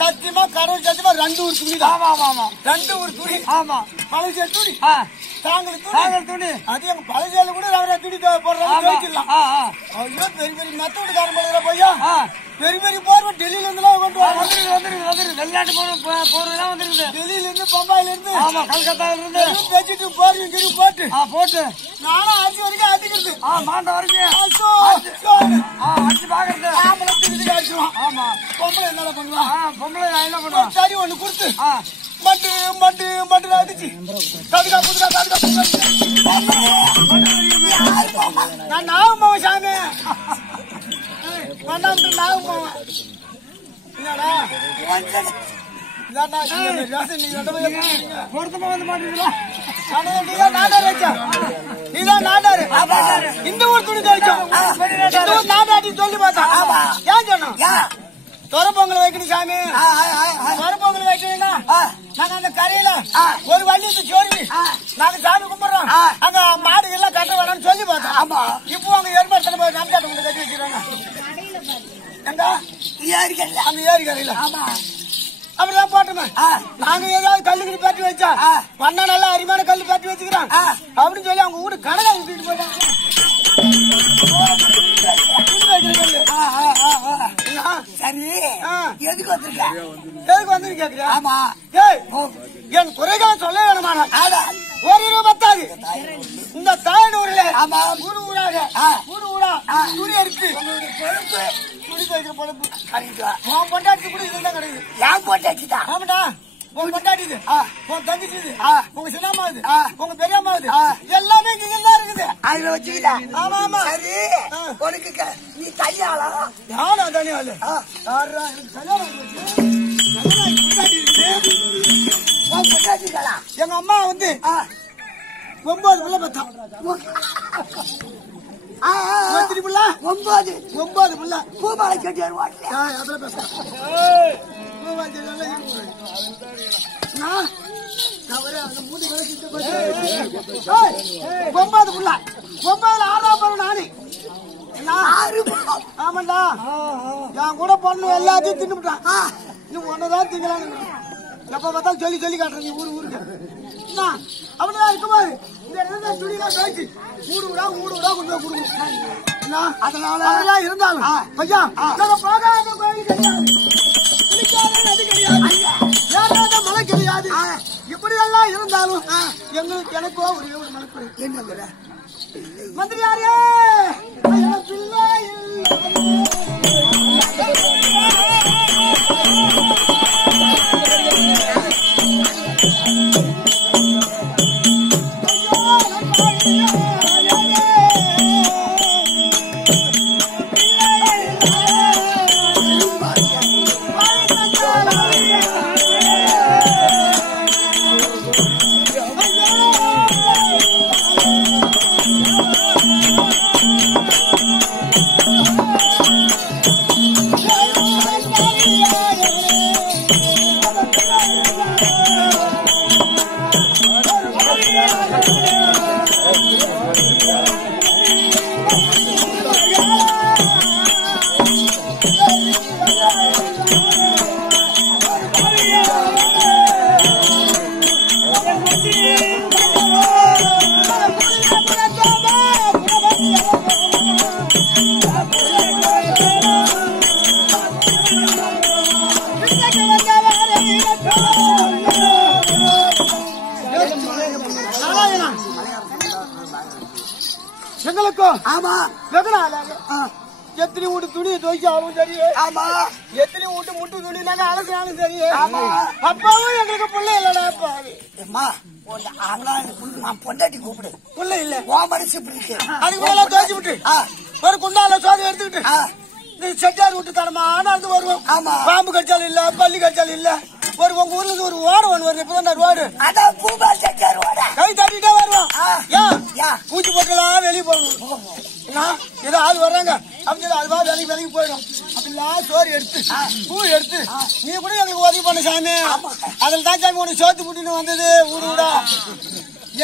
சத்தியமா கடவுள் சத்தியமா 2 ஊர் துணி. 2 ஊர் துணி. பழச துணி. தாங்கள் துணி. அது எங்க பழசேல கூட துணி போடுறாங்க. ஐயோ பெரிய பெரிய மத்தோடுக்காரன் போடுற பையா பெரிய பெரிய போர்வை டெல்லியில இருந்து எல்லாம் கொண்டு வந்துருக்கு. வெளிநாட்டு போர்வெல்லாம் வந்துருக்கு. டெல்லியில இருந்து பம்பாயில இருந்து கல்கத்தால இருந்து வச்சுட்டு போர்வை போட்டு நானும் ஆட்சி வரைக்கும் அடிக்கிறது. மாண்ட வரைக்கும் அடிச்சு பாக்குறது. ஆம்பளை திருப்பி அடிச்சுவான். ஆமா பொம்பளை என்ன பண்ணுவான்? பொம்பளை நான் என்ன பண்ணுவேன்? சரி ஒண்ணு கொடுத்து மட்டு மட்டு மட்டு அடிச்சு தடுக்கா புதுக்கா தடுக்கா நான் நாகமாவன் சாமி நாகமாவன் என்னடா பொருத்தமா வந்து மாட்டீங்களா? இந்த ஊர் துணி துவைச்சோம். நாடாட்டி சொல்லி பார்த்தா ஏன் சொன்னோம்? தொர பொங்கல் வைக்கணும் சாமி. தொர பொங்கல் வைக்கணும்னா நாங்க அந்த கரையில ஒரு வள்ளியத்தை சோறுவி நாங்க சாமி கும்பிடுறோம். அங்க மாடு எல்லாம் கட்ட வேணும்னு சொல்லி பார்த்தோம். இப்போ அங்க ஏற்பாடு போய் நம்பாட்ட கொண்டு கட்டி வச்சிருக்காங்க. எங்க அந்த ஏரி கரையில அப்படிதான் போட்டோமே. நாங்க ஏதாவது கல்லுக்கு பேட்டி வச்சா வண்ணா நல்லா அருமையான கல்லு பேட்டி வச்சுக்கிறான் அப்படின்னு சொல்லி அவங்க வீடு கடலை விட்டுட்டு போயிட்டாங்க. சரி எதுக்கு வந்திருக்க? எதுக்கு வந்து கேக்குறியா? ஆமா என் குறைகள் சொல்ல வேணுமான ஒரு ரூபா பத்தாது. இந்த தாயனூர்ல ஊரு ஊராக ஊரா துணி இருக்கு. துணி துவைக்கிற பொழப்பு பொண்டாட்டி கூட இதுதான் கிடையாது. ஏன் பொண்டாட்டிதா? ஆமாடா உங்க பொண்டாட்டிது, உங்க தங்கச்சிது, உங்க சின்னம்மாவது, உங்க பெரியம்மாவது எல்லாமே இங்க தான் இருக்குது. அதுல வச்சுக்கிட்டா? ஆமா ஆமா. சரி உனக்கு நீ தையாளா? யாரா தனியாளு? யாரா எனக்கு கல்யாணம் பொண்டாட்டிங்களா? எங்க அம்மா வந்து 9 பிள்ளை பத்தா. 9 பிள்ளை. 9 பிள்ளை. பூமாலை கட்டி வருவாங்க. அதெல்லாம் பேச ஆமாண்டா என் கூட பொண்ணு எல்லாத்தையும் தின்னுட்டான். இன்னும் ஒன்னதான் திங்கலாம். எப்ப பார்த்தா சொல்லி சொல்லி காட்டுறீங்க ஊருக்கு அப்படிதான் இருக்கும்போது இந்த துணிலாம் கழிச்சு ஊடுடா கொண்டு போய் கொடுக்கணும். அதனால இருந்தாலும் ஐயா நாங்க போகாத கோயில் கிடையாது, அது கிடையாது, ஏறாத மலை கிடையாது. இப்படி எல்லாம் இருந்தாலும் எங்களுக்கு எனக்கோ ஒரே ஒரு மலைக்குறை. என்ன மந்திரியாரே பிள்ளை எங்களுக்கும் ஆமா எத்தனை வீட்டு துணி துவைச்சாலும் சரி, ஆமா எத்தனை வீட்டு முட்டு துணி நாங்க அலசினாலும் சரி, ஆமா அப்பாவும் எங்களுக்கு பிள்ளை இல்லடா. பொண்டாட்டி கூப்பிடு, பிள்ளை இல்ல மனசு இருக்கு. அதுக்கு மேல துவைச்சு விட்டு ஒரு குண்டால சோறு எடுத்துக்கிட்டு செட்டார் விட்டு தரமா நடந்து வருவோம். ஆமா பாம்பு கடிச்சாலும் இல்ல, பள்ளி கடிச்சாலும் இல்ல. ஒரு உங்க ஊர்ல இருந்து ஒரு ஓடு ஒன்று வருது, இப்பதான் ரோடு அதான் பூபா செட்டார் ஓட கை தட்டிட்டே வருவோம். பூச்சி போட்டுலாம் வெளியே போகணும். ஏதோ ஆள் வர்றாங்க அப்படின்னு அதுவா வேலைக்கு போயிடும். அப்படிலாம் சோறு எடுத்து பூ எடுத்து நீ கூட எங்களுக்கு உதவி பண்ண சாமி. அதில் தான் சாமி உனக்கு சோத்து முட்டின்னு வந்தது ஊடு விடா.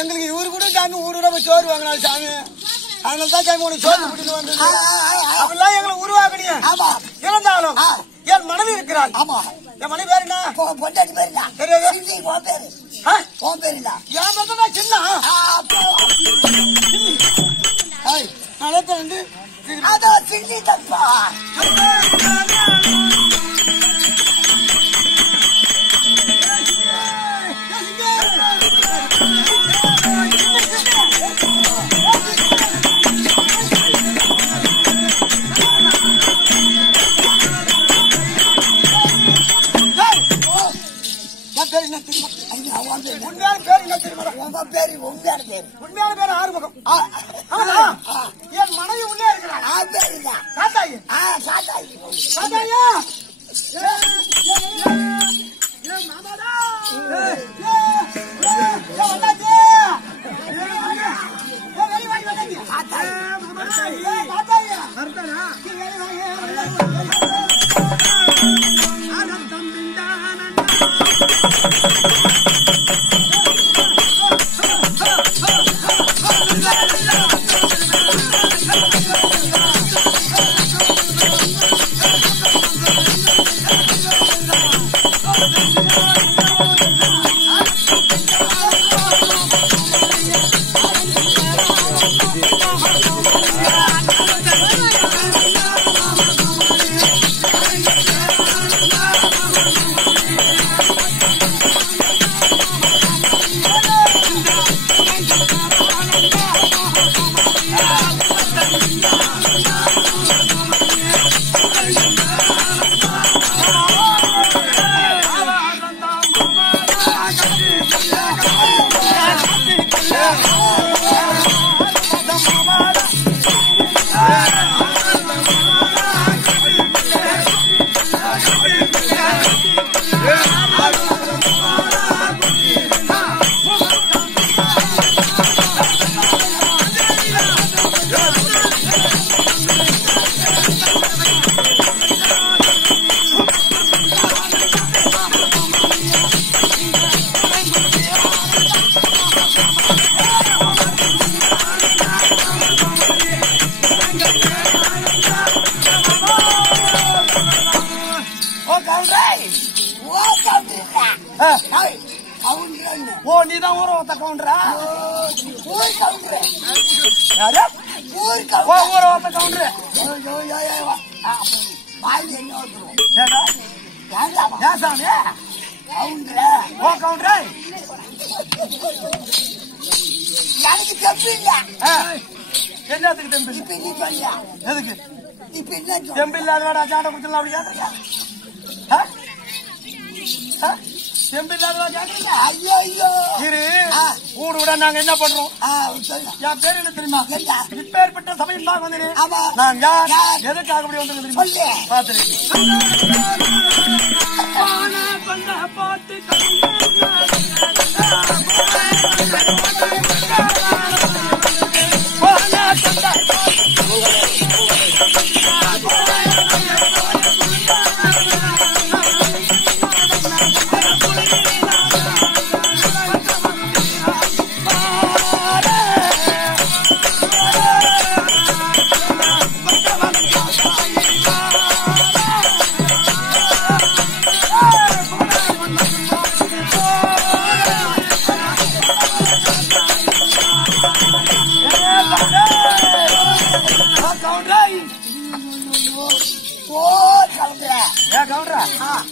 எங்களுக்கு இவரு கூட சாமி ஊடு விட போய் சோறு வாங்கினாரு சாமி. அதனால தான் சாமி உனக்கு சோத்து முட்டின்னு வந்தது. அப்படிலாம் எங்களை உருவாக்கணிய இருந்தாலும் என் மனைவி இருக்கிறாள். ஆமா என் மனைவி பேரு என்ன? பொண்டாட்டி பேரு பேரு என் பேரு சின்ன நடந்து அதான் சில்லி தப்பா. உண்மையான பேர் என்ன தெரியுமா? உங்க பேரு உண்மையான பேரு? உண்மையான பேர் ஆறுமுகம். என் மனைவி உள்ளே இருக்கிறார். காத்தாயி காத்தாயி காத்தாயா ஓ நீதான் ஊரை ஒத்த கவுண்டரா? ஊர் கவுண்டரு. யாரு? ஊர் ஓ கவுண்டரு. ஊரை ஒத்த கவுண்டரு. வாயில் என்ன வந்துடும்? ஏடா வேண்டாமா? ஏன் சாமி? கவுண்டரு. ஓ கவுண்டரா? எனக்கு தெம்பு இல்ல. என்னத்துக்கு தெம்பு? இப்ப நீ பண்ணியா? எதுக்கு இப்ப என்ன தெம்பு இல்லாதவாடா சாண்டை குடிச்சலாம் அப்படி கேட்கறியா? தெம்பு இல்லாதவா கேட்கறீங்க? ஐயோ ஐயோ. இரு ஊடு விட நாங்க என்ன பண்றோம்? சொல்லு. என் பேர் என்ன தெரியுமா? என்ன? இப்பேற்பட்ட சபையில் தான் வந்தேன். ஆமா. நான் யார்? எதுக்காக அப்படி வந்து தெரியுமா? சொல்லு.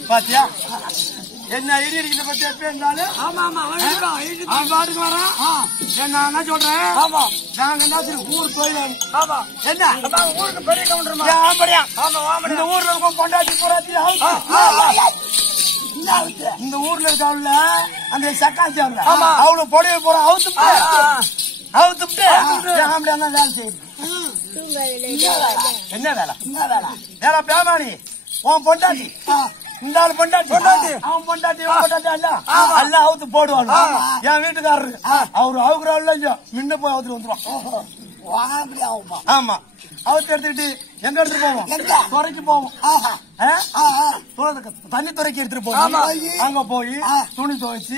பாத்தியா என்ன இடி அடிக்கிற பத்தி எப்ப இருந்தாலும் அவன் பாட்டுக்கு வரான். நான் என்ன சொல்றேன்? நாங்க என்ன ஊர் தொழிலாளி. என்ன ஊருக்கு பெரிய கவுண்டர் இந்த ஊர்ல இருக்க பொண்டாட்டி போராட்டி இந்த ஊர்ல இருக்காவுல அந்த சக்காச்சி அவளு பொடிய போற அவுத்துட்டு வேலை செய்யுது. என்ன வேலை? வேலை பேமானி உன் பொண்டாட்டி இந்த ஆள் பொண்டாட்டி அவன் பொண்டாட்டி அல்ல அவுத்து போடுவாங்க. என் வீட்டுக்காரரு அவரு அவுக்குறா இல்லையோ முன்ன போய் அவுத்து வந்துருவான். ஆமா அவுத்து எடுத்துக்கிட்டு எங்க எடுத்துட்டு போவோம்? துறைக்கு போவோம். தண்ணி துறைக்கு எடுத்துட்டு போவோம். அங்க போய் துணி துவைச்சு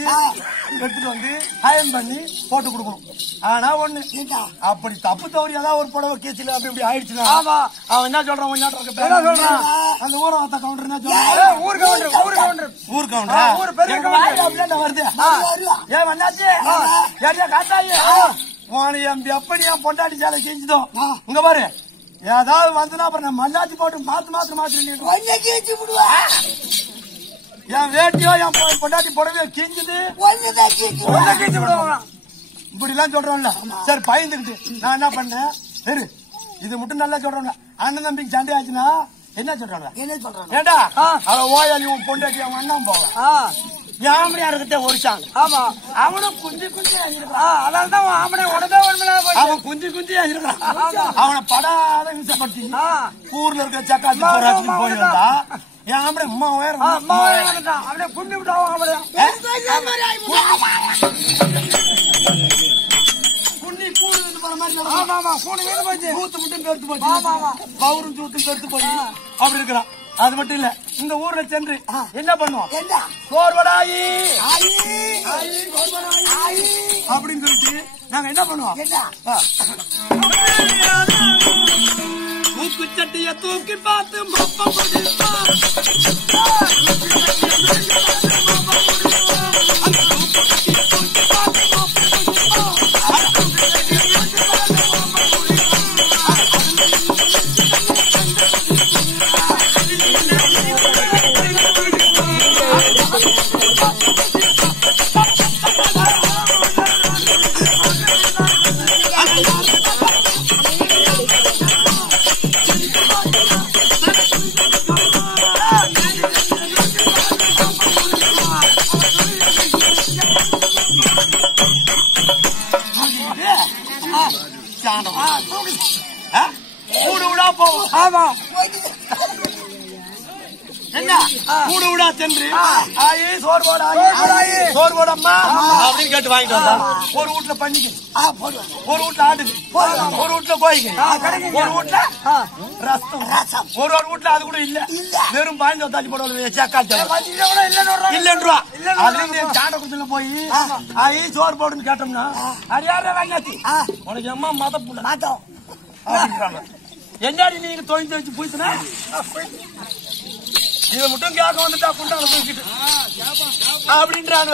எடுத்துட்டு வந்து அயன் பண்ணி போட்டு கொடுக்கணும். ஆனா ஒண்ணு அப்படி தப்பு தவறி ஏதாவது ஒரு புடவை கேச்சில அப்படி இப்படி ஆயிடுச்சுன்னா அவன் என்ன சொல்றான்? அந்த ஊரை ஒத்த கவுண்டர் என்ன சொல்றான்? ஊர் கவுண்டர் வருது. ஏன் வந்தாச்சு காத்தாயி எப்படி என் பொண்டாட்டி சேலை செஞ்சுதோ இங்க பாரு. ஏதாவது வந்துனா அப்புறம் நான் மல்லாச்சி போட்டு மாத்து என் வேட்டியோ என் பொண்டாட்டி புடவையோ கிஞ்சுது இப்படி எல்லாம் சொல்றோம்ல. சரி பயந்துக்கிட்டு நான் என்ன பண்ணேன்? சரி இது மட்டும் நல்லா சொல்றோம்ல. அண்ணன் தம்பிக்கு சண்டை ஆச்சுன்னா என்ன சொல்றாங்க? ஏண்டா அவன் ஓயாளி உன் பொண்டாட்டி அவன் அண்ணன் போவேன் யாமடியாருக்கிட்ட ஒடிச்சாங்க. அவனும் குஞ்சு அதனாலதான் அவன் குஞ்சு இருக்கான். அவனை படாத இம்சப்படுத்தி ஊர்ல இருக்க சக்காத்தி போராட்சி போயிருந்தா யாமடி அம்மா அவனை குஞ்சு விட்டாங்க. அப்படி இருக்கிறான். அது மட்டும் இல்ல இந்த ஊர்ல சென்று என்ன பண்ணுவோம்? சோர்வடாயி அப்படின்னு சொல்லிட்டு நாங்க என்ன பண்ணுவோம்? தூக்கு சட்டிய தூக்கி பார்த்து சோர்வோடம்மா அப்படின்னு கேட்டு வாங்கிட்டு வந்தா ஒரு வீட்டுல பண்ணிக்கு, ஒரு வீட்டுல ஆட்டுக்கு, ஒரு வீட்டுல கோயிக்கு, ஒரு வீட்டுல ரசம், ஒரு வீட்டுல அது கூட இல்ல, வெறும் பாய்ந்து தள்ளி போடுவாங்க இல்லன்றா. அதுல சாண்டை குடிச்சுல போய் சோறு போடுன்னு கேட்டோம்னா அரியார வாங்காத்தி உனக்கு அம்மா மத புள்ள மாத்தோம் அப்படின்றாங்க. என்னாடி நீங்க தொழில் வச்சு போயிட்டுனா இதை மட்டும் கேட்க வந்துட்டா குண்டால தூக்கிட்டு அப்படின்றாங்க.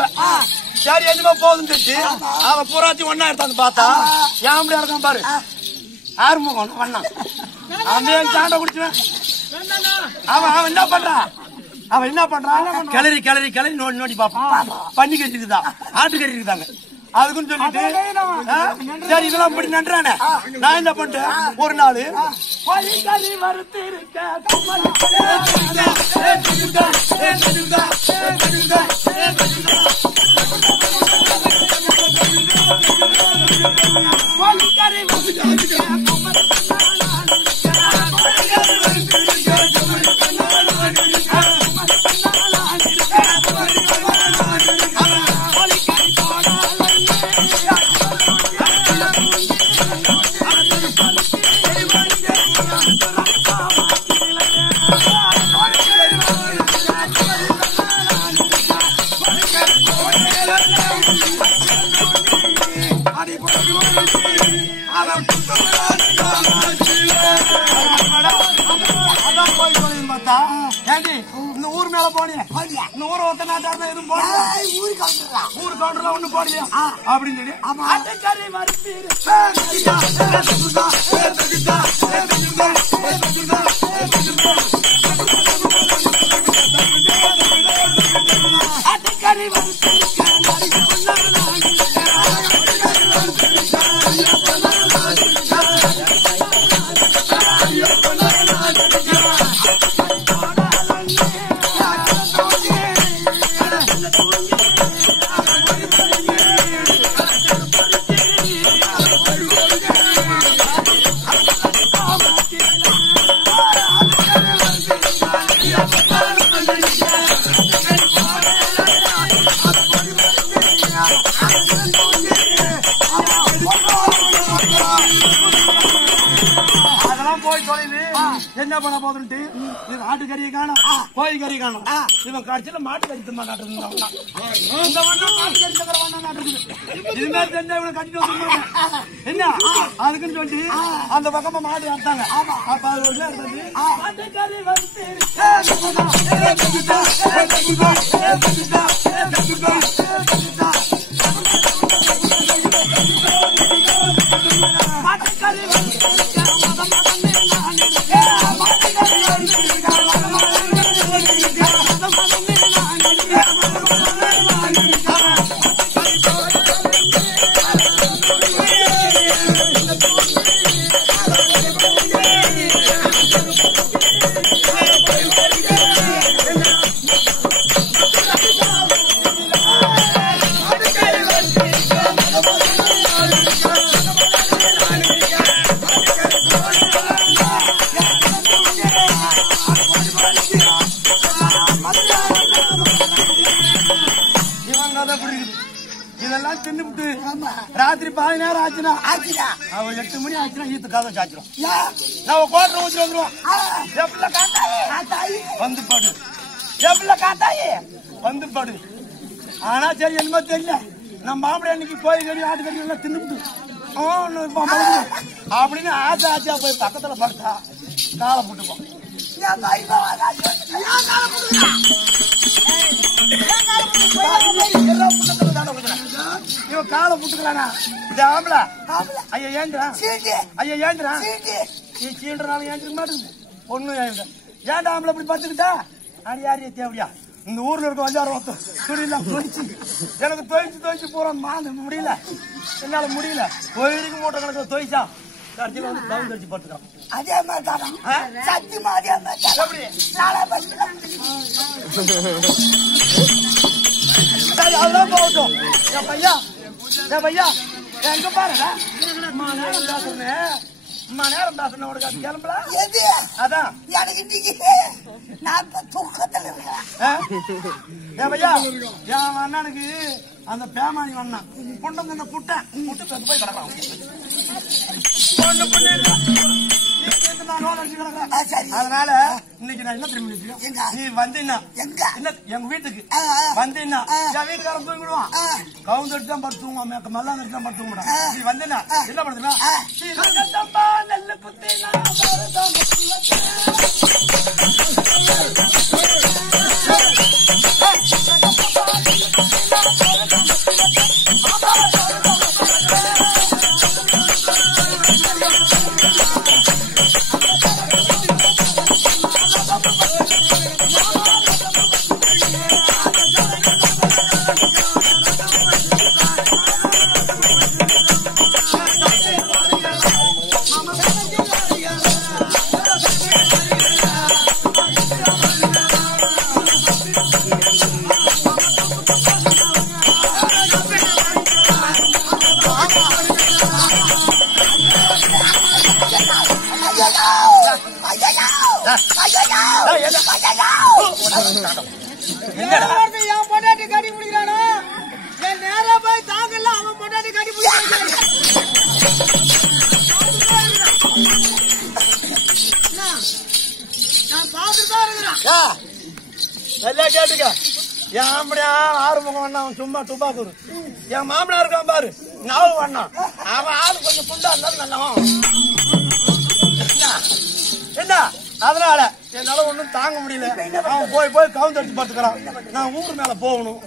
சரி என்னமோ போகுதுன்னு சொல்லிட்டு அவன் பூராத்தி ஒன்னா எடுத்தாந்து பார்த்தா ஏன் அப்படி இருக்கான் பாரு ஆறுமுகம் வண்ணான் அவன் சாண்டை குடிச்சுவேன் அவன் என்ன பண்றான் கிளறி கிளறி கிளறி நோண்டி நோண்டி பாப்பான் பண்ணி கறி இருக்குதா ஆட்டுக்கறி இருக்குதாங்க அதுக்குன்னு சொல்லிட்டு சரி இதெல்லாம் இப்படி நன்றானே நான் என்ன பண்றேன் ஒரு நாள் இந்த ஊர் மேல போனியா இந்த ஊரை ஒத்த நாட்டாருந்தா எதுவும் போடல ஊரு கவுண்டர்ல ஒண்ணு போடலையா அப்படின்னு சொல்லி என்ன பண்ண போதுன்ட்டு ஆட்டுக்கறியை காணும் கோழி கறி காணும் இவன் கடைசியில மாட்டு கறி திம்மா நாட்டு இந்த வண்ணம் மாட்டு கறி தக்கிற வண்ணம் நாட்டு இது மாதிரி தெரிஞ்சா இவனை கட்டிட்டு வந்து என்ன அதுக்குன்னு சொல்லி அந்த பக்கமா மாடு அறுத்தாங்க அப்ப அது ஒரு ஆட்டுக்கறி இதெல்லாம் தின்னுட்டு ராத்திரி 10 நேரம் ஆச்சுனா அவன் 8 மணி ஆச்சுனா ஈத்து கதை சாச்சிரும் நான் கோட்டை ஊற்றி வந்துருவான் வந்து பாடு எவ்வளவு காத்தாயே வந்து பாடு ஆனா சரி என்னமோ தெரியல நம்ம மாப்பிள்ளை அன்னைக்கு கோயில் கறி ஆட்டு கறி எல்லாம் தின்னுட்டு அப்படின்னு ஆச்சா ஆச்சா போய் பக்கத்துல படுத்தா காலை போட்டுப்போம் இவன் காலை புட்டுக்கிறானா இது ஆம்பளை ஐயா ஏந்திரா ஐயா ஏந்திரா நீ சீல்றனால ஏந்திர மாட்டேங்குது பொண்ணு ஏந்திர ஏன்டா ஆம்பளை இப்படி படுத்துக்கிட்டா அது யாரையே தேவையா இந்த ஊர்ல இருக்க 5-6 துணியெல்லாம் தொழிச்சு எனக்கு தொழிச்சு போறோம் முடியல என்னால முடியல கோயிலுக்கு மூட்டை கணக்கு தொழிச்சா கடைசியில் வந்து டவுன் கழிச்சு படுத்துக்கலாம் அதே மாதிரி சத்தியமா அதே மாதிரி அதெல்லாம் போகட்டும் என் பையா எங்க பாருங்க நேரம் பேசுறேன் உனக்கு அது கிளம்பல அதான் எனக்கு இன்னைக்கு நான் தூக்கத்துல இருக்கேன் பையா என் அண்ணனுக்கு அந்த பேமானி வண்ணான் கொண்டு வந்து புட்டை போய் கிடக்கலாம் அதனால இன்னைக்கு நான் என்ன தெரியும் நீ வந்தீங்கன்னா எங்க வீட்டுக்கு வந்தீங்கன்னா என் வீட்டுக்காரன் தூங்கிடுவான் கவுந்தடிச்சு தான் படுத்து தூங்குவான் மல்லாங்க அடிச்சு தான் படுத்து தூங்குவான் நீ வந்தீங்கன்னா என்ன பண்ணுறா நெல்லு குத்தினா என் பொண்டாட்டி கட்டி பிடிக்கிறானோ என் நேரா போய் தாங்கல அவன் பொண்டாட்டி கட்டி பிடிக்கிறான். நான் பாத்துதான் இருக்கிறேன். நல்லா கேட்டுக்க. என் ஆம்படியா ஆறுமுகம் வேணா அவன் சும்மா துப்பாக்கூரு. என் மாமனா இருக்கான் பாரு நாவு வேணா அவன் ஆளு கொஞ்சம் புண்டா இருந்தாலும் நல்லவன். என்ன அதனால என்னால ஒண்ணும் தாங்க முடியல. அவன் போய் போய் கவுந்து அடிச்சு பார்த்துக்கிறான். நான் ஊர் மேல போகணும்.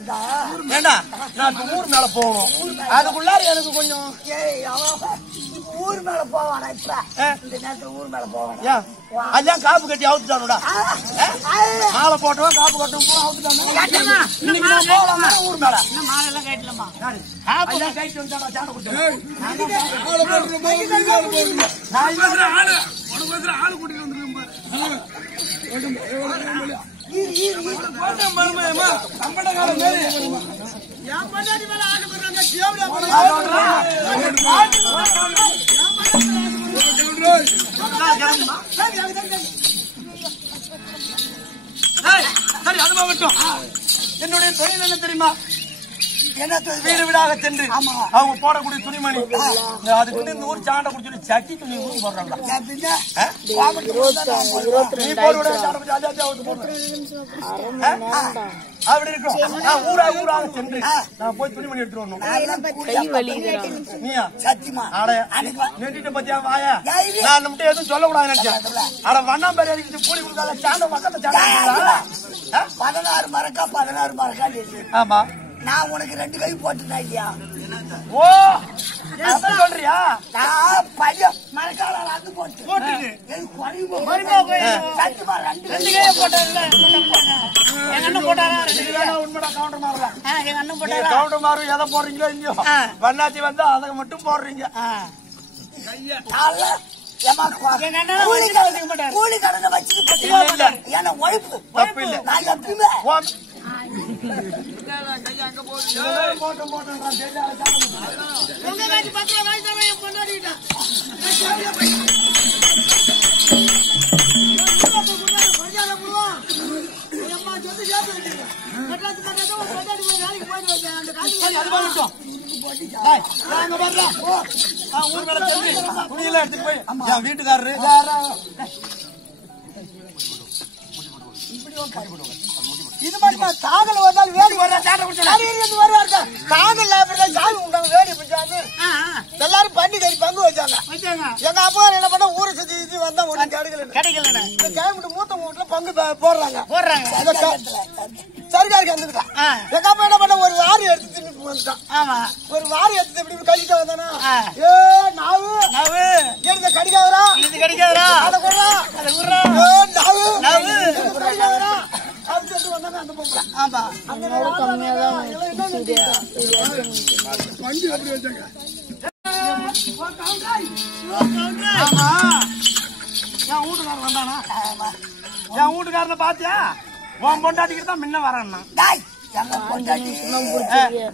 ஏண்டா நான் இப்ப ஊர் மேல போகணும். அதுக்குள்ளார எனக்கு கொஞ்சம் ஊர் மேல போவானா இப்ப இந்த நேரத்துல ஊர் மேல போவானா? அதான் காப்பு கட்டி அவுத்துட்டானுடா. மாலை போட்டவன் காப்பு கட்டும் பூரா அவுத்துட்டானு. இன்னைக்கு நான் போகலாமா ஊர் மேல? மாலை எல்லாம் கட்டலாமா? ஐயா கைட்டு வந்துட்டாடா சாண்ட கொடுத்து. ஆளு கூட்டிட்டு வந்துருக்கேன் பாரு. சரி அது மாவட்டம். என்னுடைய தொழில் என்ன தெரியுமா? வீடு வீடாக சென்று அவங்க போடக்கூடிய துணிமணி அதுக்கு இந்த ஊர் சாண்டை குடிச்சு சட்டி துணி ஊருக்கு போடுறாங்க. அப்படி இருக்கும். நான் ஊராக சென்று நான் போய் துணிமணி எடுத்துட்டு வரணும். நீயா சத்தியமா நெட்டிட்ட பத்தியா வாயா? நான் நம்மகிட்ட எதுவும் சொல்லக்கூடாது நினைச்சேன். ஆனா வண்ணாம் பேர் அடிக்கிட்டு கூலி கொடுக்காத சாண்டை பக்கத்தை சாண்டை 16 மரக்கா 16 மரக்கா. ஆமா நான் உனக்கு 2 கை போட்டுட்டேன் ஐயா. ஓ சொல்றியா? நான் பையன் மரக்கால வந்து போட்டு சத்தியமா 2 கையை போட்டேன். எங்க அண்ணன் போட்டாரா? உண்மைடா கவுண்டர் மாறலாம். எங்க அண்ணன் போட்டாரா? கவுண்டர் மாறு எதை போடுறீங்களோ இல்லையோ வண்ணாச்சி வந்து அதை மட்டும் போடுறீங்க. கூலி கடனை வச்சுட்டு என்ன உழைப்பு தப்பு இல்ல. நான் எப்பயுமே துணியெல்லாம் எடுத்துட்டு போய் என் வீட்டுக்காரரு இது மட்டும் தாங்கல் வந்தால் வேடி வருவாரு. தாங்கல் சாமி உண்டாங்க வேடி பிடிச்சாங்க. எல்லாரும் பண்டிகை பங்கு வச்சாங்க. எங்க அப்பா என்ன பண்ண ஊரை சுத்தி வந்தா ஒன்னும் கிடைக்கல. இந்த கேமிட்டு மூத்த வீட்டுல பங்கு போடுறாங்க. சர்க்காருக்கு வந்துட்டான். எங்க அப்பா என்ன பண்ண ஒரு வாரி எடுத்து தின்னு வந்துட்டான். ஒரு வாரி எடுத்து இப்படி கழிக்க வந்தானா ஏ நாவு எடுத்த கடிக்காதரா அதை குடுறா நாவு கடிக்காதரா அப்படி சொல்லிட்டு வந்தாங்க அந்த பொம்பளை. ஆமா வண்டி அப்படி வச்சாங்க. என் வீட்டுக்காரன் வந்தானா? என் வீட்டுக்காரனை பாத்தியா? உன் பொண்டாட்டிக்கிட்டு தான் முன்ன வரேன்னா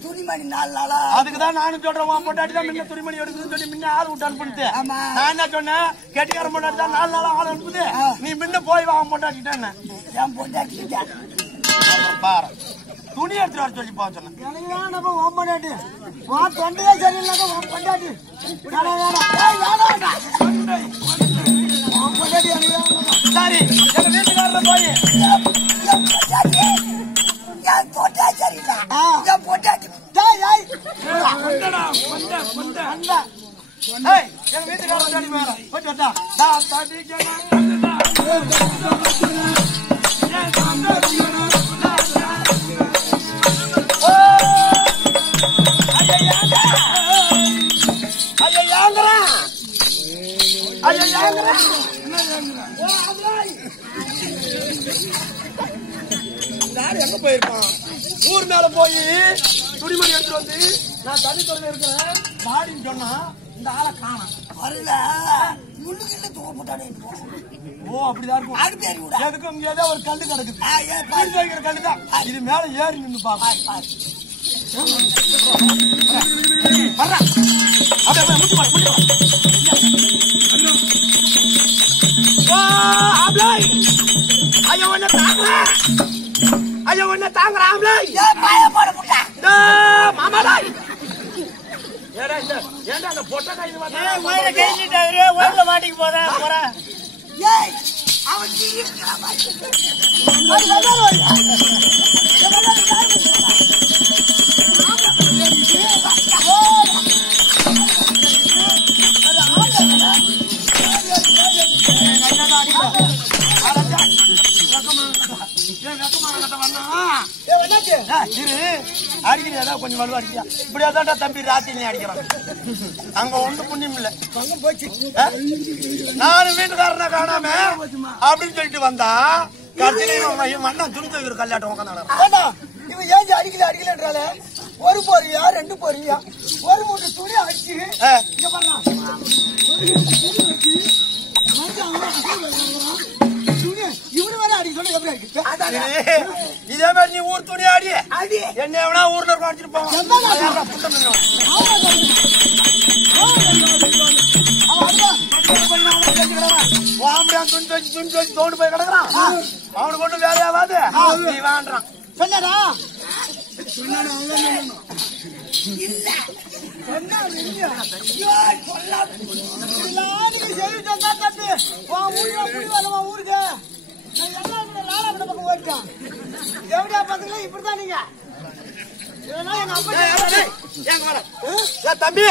துணிமணி 4 நாளா. அதுக்குதான் நானும் சொல்றேன் உன் பொண்டாட்டி தான் முன்ன துணிமணி எடுக்குதுன்னு சொல்லி முன்ன ஆள் விட்டு அனுப்பிட்டு. நான் என்ன சொன்னேன்? கெட்டிக்கார பொண்டாட்டி தான் 4 நாளா ஆள் அனுப்புது. நீ முன்ன போய் வா உன் பொண்டாட்டிட்டேன்னு. என் பொண்டாட்டி பாரு துணி எடுத்துட்டு வர சொல்லி போக சொன்னேன். எனக்கு உன் பொண்டாட்டி உன் தொண்டையே சரியில்லைங்க. உன் பொண்டாட்டி சரி எங்க வீட்டுக்காரர போய் எங்க வீட்டுக்காரர் போயிட்டு வந்தா எங்க போயிருக்கான்? ஊர் மேல போய் துணிமணி எடுத்துட்டு வந்து நான் தண்ணி தொழில் இருக்கிறேன் மாடின்னு சொன்னா இந்த ஆளை காணோம். வரல முள்ளுக்கிட்ட தூக்க போட்டானே. ஓ அப்படிதான் இருக்கும். எதுக்கும் இங்க ஏதோ ஒரு கல்லு கிடக்குது. கல்லுதான் இது மேல ஏறி நின்று பாப்பா. ஐயோ தாங்குறாங்களே மாமாடா ஏன்டா அந்த பொட்டை கைது மாட்டிக்கு போற அடிக்கிறா கொஞ்சம் வலுவா அடிக்கியா இப்படியாதான் தம்பி ராத்திரி அடிக்கிறான் அங்க ஒண்ணு புண்ணியம் இல்ல போச்சு நானும் வீட்டுக்காரனை காணாம அப்படின்னு சொல்லிட்டு வந்தா கடைசியில மண்ணம் துணி துவைக்கிற கல்யாட்டம் உட்காந்து இவன் ஏன் அடிக்கலன்றால ஒரு போறியா 2 போறியா ஒரு மூட்டை துணி அடிச்சு இவரு வேற அடி சொல்லி எப்படி இதே மாதிரி நீ ஊர் துணி ஆடி என்ன எவனா ஊர்ல அடிச்சுட்டு போவான் துணி துவச்சு தோண்டு போய் கிடக்குறான் அவனுக்கு ஒண்ணும் வேலையாவாது நீ வாண்டான் சொன்னடா ஊருக்கு எப்படியா பாத்தீங்களா இப்படிதான் நீங்க தம்பி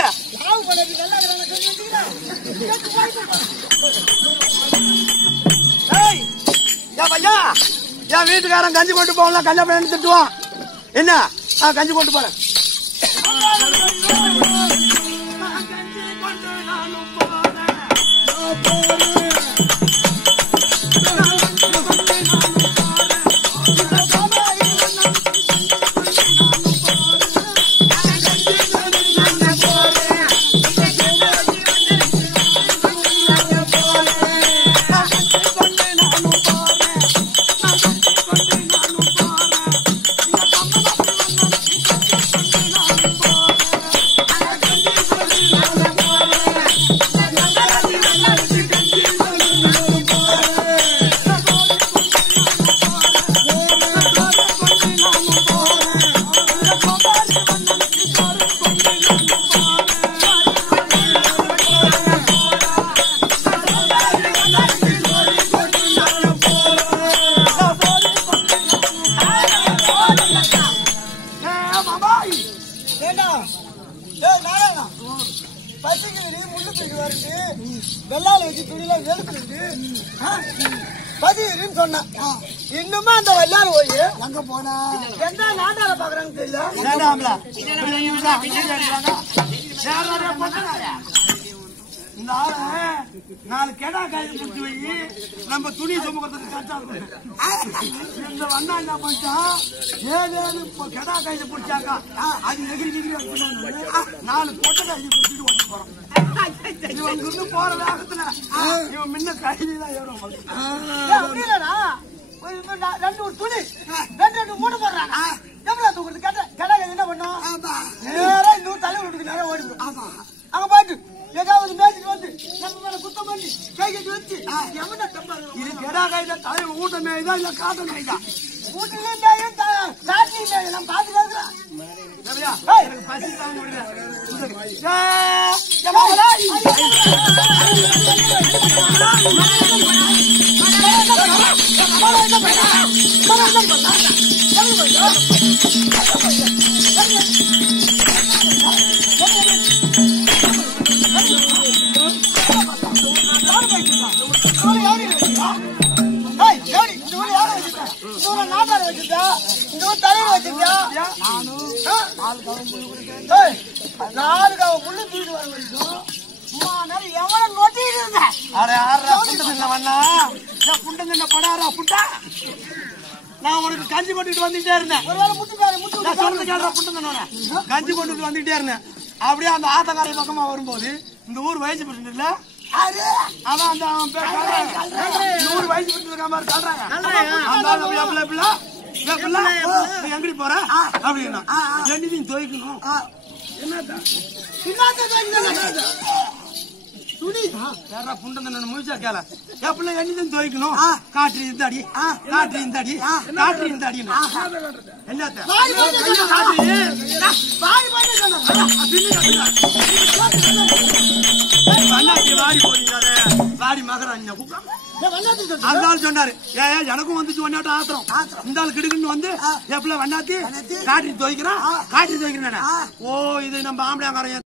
என் வீட்டுக்காரன் கஞ்சி கொண்டு போகலாம் கல்யாணம் பண்ணி திட்டுவான் என்ன கஞ்சி கொண்டு போறேன் இன்னுமா அந்த வல்லாறு போய் அங்க போனா எந்த நாட்டால பாக்குறாங்க தெரியல இந்த ஆள 4 கெடா கைது பிடிச்சி வை நம்ம துணி சுமக்கிறதுக்கு கரெக்டா இருக்கும் இந்த வந்தா என்ன பண்ணிட்டா 7 கெடா கைது பிடிச்சாக்கா அது எகிரி 4 பொட்டை கைது பிடிச்சிட்டு வந்து போறோம் இவன் இருந்து போற வேகத்துல இவன் முன்ன கையிலாம் ஏறும் அப்படின்னா 2 துணி 2 மூணு போடுறாங்க எவ்வளவு தூக்குறது கடை என்ன பண்ணும் நேரம் இன்னும் தலை விட்டுக்கு நேரம் ஓடிடும் அங்க பாட்டு ஏதாவது மேய்ச்சிட்டு வந்து நம்ம மேல குத்தம் பண்ணி கை கட்டி வச்சு எவன இது கெடா கைத தலைவர் ஊட்ட மேய்தான் இல்ல காட்ட மேய்தா ஊட்டிலே மேயும் காட்டி மேயும் நம்ம பாத்து கேக்குறோம் எனக்கு பசி தாங்க முடியல நான் உனக்கு கஞ்சி கொண்டுட்டு வந்துட்டே இருந்தேன் கஞ்சி கொண்டுட்டு வந்துட்டே இருந்தேன் அப்படியே அந்த ஆத்தக்காரை பக்கமா வரும்போது இந்த ஊர் வயசு பிரச்சனை இல்ல அதான் அந்த ஊர் வயசு எங்கடி போற அப்படின்னா ரெண்டுத்தையும் துவைக்கணும் துணி யாரா புண்டை முயற்சியா கேள எப்படின்னா எண்ணிதான் துவைக்கணும் காற்று இந்த அடி காற்று இந்த அடி காற்று இந்த அடி என்னத்த வாடி போறீங்க வாடி மகராங்க அதனால சொன்னாரு எனக்கும் வந்துச்சு ஒன்னாட்டம் ஆத்திரம் இந்த ஆள் கிடுக்குன்னு வந்து எப்பல வண்ணாத்தி காட்டி துவைக்கிறான் காட்டி துவைக்கிறேன் ஓ இது நம்ம ஆம்பளையாங்காரன்